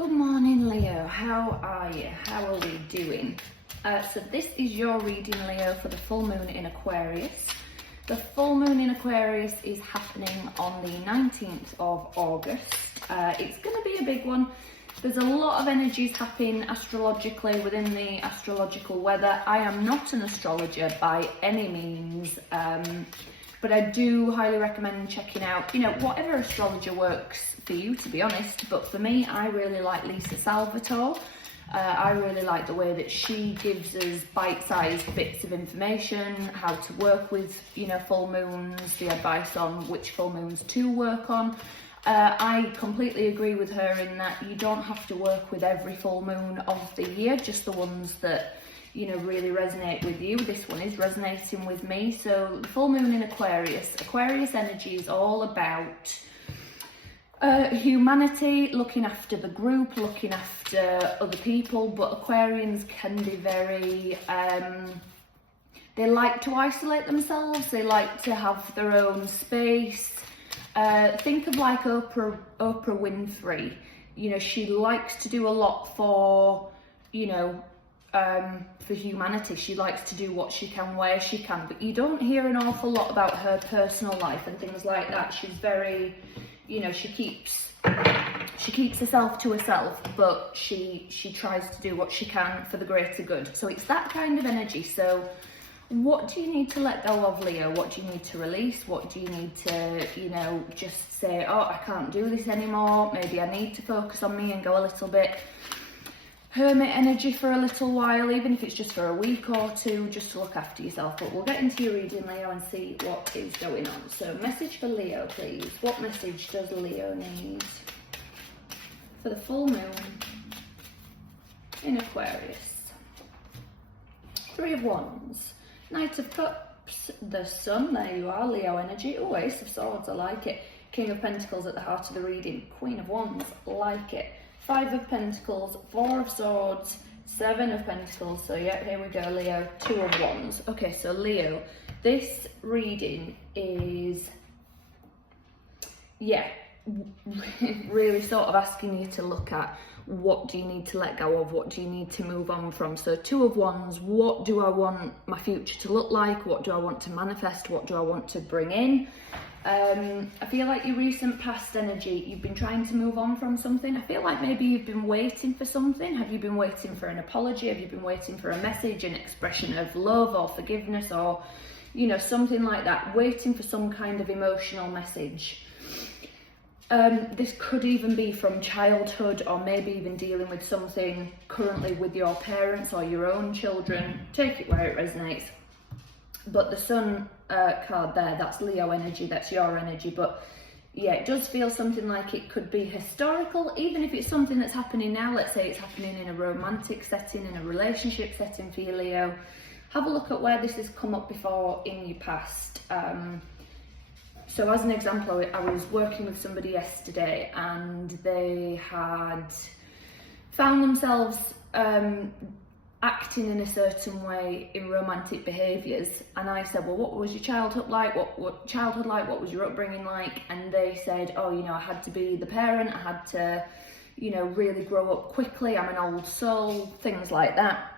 Good morning, Leo. How are you? How are we doing? So this is your reading, Leo, for the full moon in Aquarius. The full moon in Aquarius is happening on the 19th of August. It's going to be a big one. There's a lot of energies happening astrologically within the astrological weather. I am not an astrologer by any means, but I do highly recommend checking out, whatever astrologer works for you, to be honest. But for me, I really like Lisa Salvatore. I really like the way that she gives us bite-sized bits of information, how to work with, full moons, the advice on which full moons to work on. I completely agree with her in that you don't have to work with every full moon of the year, just the ones that really resonate with you. This one is resonating with me. So the full moon in Aquarius energy is all about humanity, looking after the group, looking after other people. But Aquarians can be very they like to isolate themselves, they like to have their own space. Think of like Oprah Winfrey. She likes to do a lot for humanity. She likes to do what she can where she can, but you don't hear an awful lot about her personal life and things like that. She's very, she keeps herself to herself, but she tries to do what she can for the greater good. So it's that kind of energy. So what do you need to let go of, Leo? What do you need to release? What do you need to, just say, oh, I can't do this anymore. Maybe I need to focus on me and go a little bit hermit energy for a little while, even if it's just for a week or two, just to look after yourself. But we'll get into your reading, Leo, and see what is going on. So message for Leo, please. What message does Leo need for the full moon in Aquarius? Three of Wands, Knight of Cups, the Sun, there you are, Leo energy. Oh, Ace of Swords, I like it. King of Pentacles at the heart of the reading. Queen of Wands, like it. Five of Pentacles, Four of Swords, Seven of Pentacles. So yeah, here we go, Leo. Two of Wands. Okay, so Leo, this reading is, really sort of asking you to look at what do you need to let go of, what do you need to move on from. So Two of Wands, what do I want my future to look like? What do I want to manifest? What do I want to bring in? I feel like your recent past energy, you've been trying to move on from something. I feel like maybe you've been waiting for something. Have you been waiting for an apology? Have you been waiting for a message, an expression of love or forgiveness, or something like that, waiting for some kind of emotional message? This could even be from childhood, or maybe even dealing with something currently with your parents or your own children. Take it where it resonates. But the Sun card there, that's Leo energy, that's your energy. But yeah, it does feel something like it could be historical, even if it's something that's happening now. Let's say it's happening in a romantic setting, in a relationship setting for you, Leo. Have a look at where this has come up before in your past. So as an example, I was working with somebody yesterday and they had found themselves acting in a certain way in romantic behaviours, and I said, well, what was your childhood like? What was your upbringing like? And they said, oh, I had to be the parent, I had to, really grow up quickly, I'm an old soul, things like that.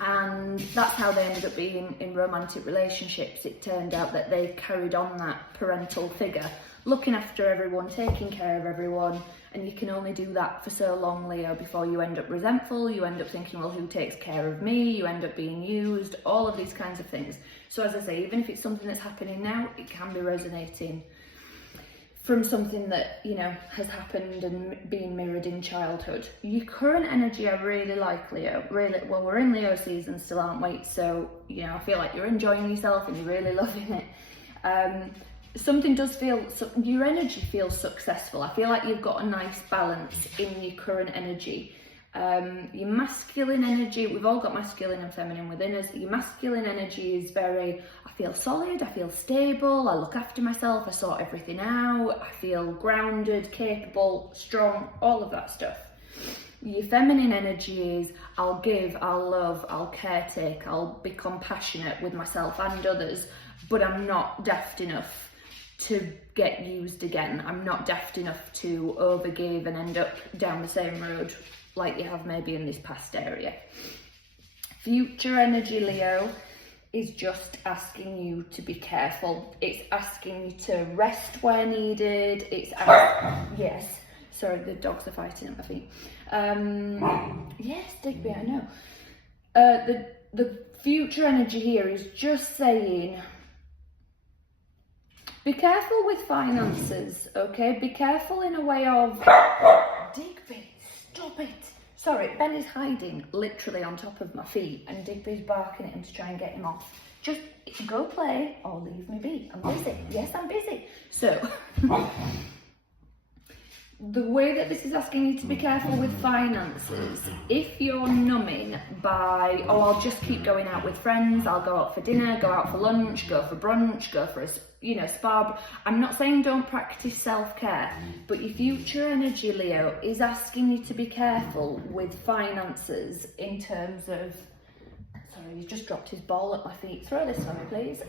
And that's how they ended up being in romantic relationships. It turned out that they carried on that parental figure, looking after everyone, taking care of everyone, and you can only do that for so long, Leo, before you end up resentful, you end up thinking, well, who takes care of me? You end up being used, all of these kinds of things. So as I say, even if it's something that's happening now, it can be resonating from something that, has happened and being mirrored in childhood. Your current energy, I really like, Leo. Really, well, we're in Leo season still, aren't we? So, I feel like you're enjoying yourself and you're really loving it. Something does feel, your energy feels successful. I feel like you've got a nice balance in your current energy. Your masculine energy, we've all got masculine and feminine within us. Your masculine energy is very, I feel solid, I feel stable, I look after myself, I sort everything out, I feel grounded, capable, strong, all of that stuff. Your feminine energy is, I'll give, I'll love, I'll caretake, I'll be compassionate with myself and others, but I'm not daft enough to get used again. I'm not daft enough to overgive and end up down the same road like you have maybe in this past area. Future energy, Leo, is just asking you to be careful. It's asking you to rest where needed. Yes, sorry, the dogs are fighting at my feet. Yes, Digby, I know. The future energy here is just saying, be careful with finances, okay? Be careful in a way of, Digby, stop it. Sorry, Ben is hiding literally on top of my feet and Digby's barking at him to try and get him off. Just go play or leave me be. I'm busy. Yes, I'm busy. So, the way that this is asking you to be careful with finances, if you're numbing by, oh, I'll just keep going out with friends, I'll go out for dinner, go out for lunch, go for brunch, go for a spa. I'm not saying don't practice self-care, but your future energy, Leo, is asking you to be careful with finances in terms of, sorry, he's just dropped his ball at my feet. Throw this for me, please.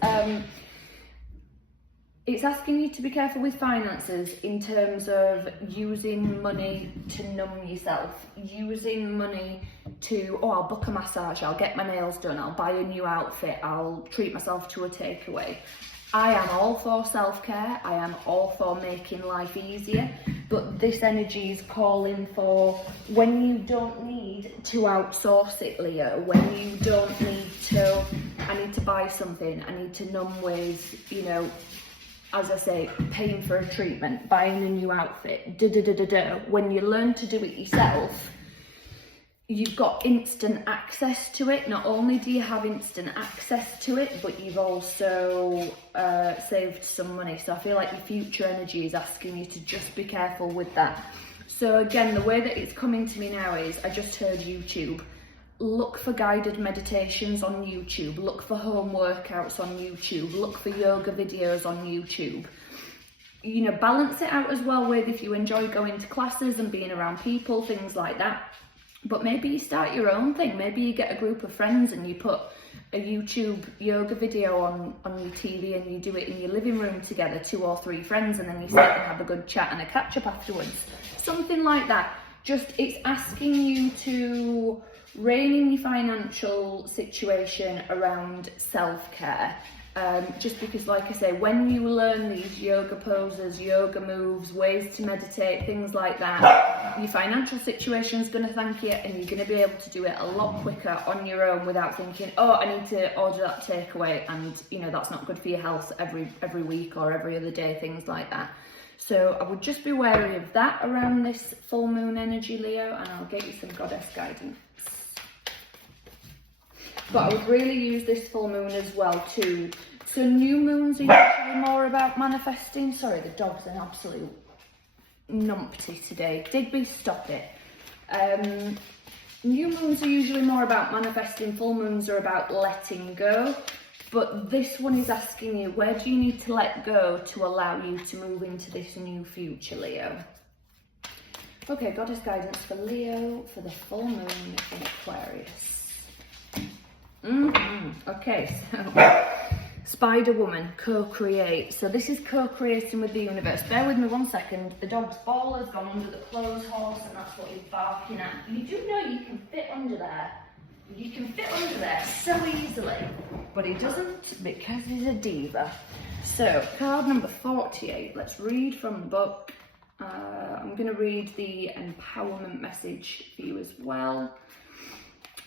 It's asking you to be careful with finances in terms of using money to numb yourself, using money to, oh, I'll book a massage, I'll get my nails done, I'll buy a new outfit, I'll treat myself to a takeaway. I am all for self-care, I am all for making life easier, but this energy is calling for when you don't need to outsource it, Leo, when you don't need to, I need to buy something, I need to numb with, as I say, paying for a treatment, buying a new outfit, when you learn to do it yourself, you've got instant access to it. Not only do you have instant access to it, but you've also saved some money. So I feel like your future energy is asking you to just be careful with that. So again, the way that it's coming to me now is, I just heard YouTube. Look for guided meditations on YouTube, look for home workouts on YouTube, look for yoga videos on YouTube. Balance it out as well with if you enjoy going to classes and being around people, things like that. But maybe you start your own thing. Maybe you get a group of friends and you put a YouTube yoga video on your TV and you do it in your living room together, 2 or 3 friends, and then you sit and have a good chat and a catch up afterwards. Something like that. Just, it's asking you to rein in your financial situation around self-care. Just because, like I say, when you learn these yoga poses, yoga moves, ways to meditate, things like that, your financial situation is going to thank you, and you're going to be able to do it a lot quicker on your own without thinking, oh, I need to order that takeaway, and that's not good for your health every week or every other day, things like that. So I would just be wary of that around this full moon energy, Leo, and I'll get you some goddess guidance. But I would really use this full moon as well too. So new moons are usually more about manifesting. Sorry, the dog's an absolute numpty today. Digby, stop it. New moons are usually more about manifesting. Full moons are about letting go. But this one is asking you, where do you need to let go to allow you to move into this new future, Leo? Okay, goddess guidance for Leo for the full moon in Aquarius. Okay, so Spider Woman, co-create. So this is co-creating with the universe. Bear with me 1 second. The dog's ball has gone under the clothes horse and that's what he's barking at. You do know you can fit under there. You can fit under there so easily, but he doesn't because he's a diva. So card number 48. Let's read from the book. I'm going to read the empowerment message for you as well.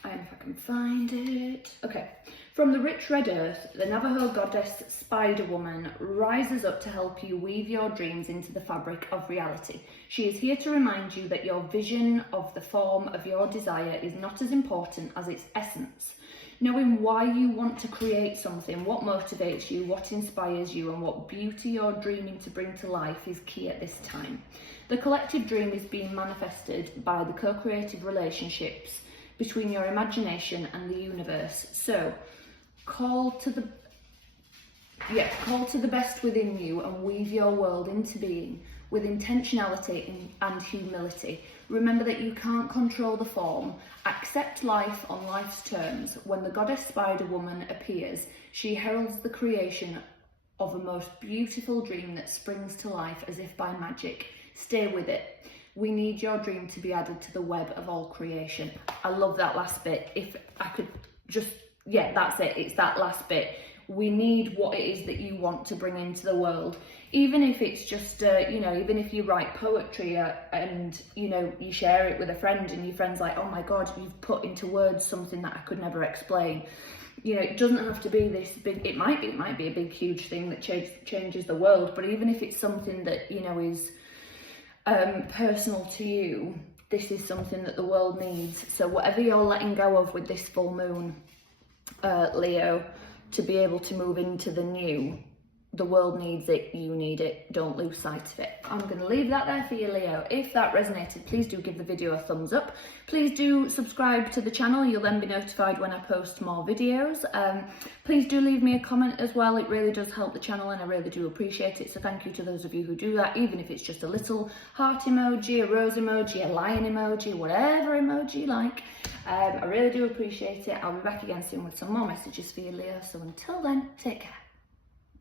And if I can find it. Okay. From the rich red earth, the Navajo goddess Spider Woman rises up to help you weave your dreams into the fabric of reality. She is here to remind you that your vision of the form of your desire is not as important as its essence. Knowing why you want to create something, what motivates you, what inspires you, and what beauty you're dreaming to bring to life is key at this time. The collective dream is being manifested by the co-creative relationships between your imagination and the universe. So, call to the best within you and weave your world into being with intentionality and humility. Remember that you can't control the form. Accept life on life's terms. When the goddess Spider Woman appears, she heralds the creation of a most beautiful dream that springs to life as if by magic. Stay with it. We need your dream to be added to the web of all creation. I love that last bit. If I could just, yeah, that's it. It's that last bit. We need what it is that you want to bring into the world. Even if it's just, you know, even if you write poetry and, you know, you share it with a friend and your friend's like, oh my God, you've put into words something that I could never explain. You know, it doesn't have to be this big, it might be a big, huge thing that changes the world. But even if it's something that, you know, is personal to you, this is something that the world needs. So whatever you're letting go of with this full moon, Leo, to be able to move into the new, the world needs it, you need it, don't lose sight of it. I'm going to leave that there for you, Leo. If that resonated, please do give the video a thumbs up. Please do subscribe to the channel, you'll then be notified when I post more videos. Please do leave me a comment as well, it really does help the channel and I really do appreciate it. So thank you to those of you who do that, even if it's just a little heart emoji, a rose emoji, a lion emoji, whatever emoji you like. I really do appreciate it. I'll be back again soon with some more messages for you, Leo. So until then, take care.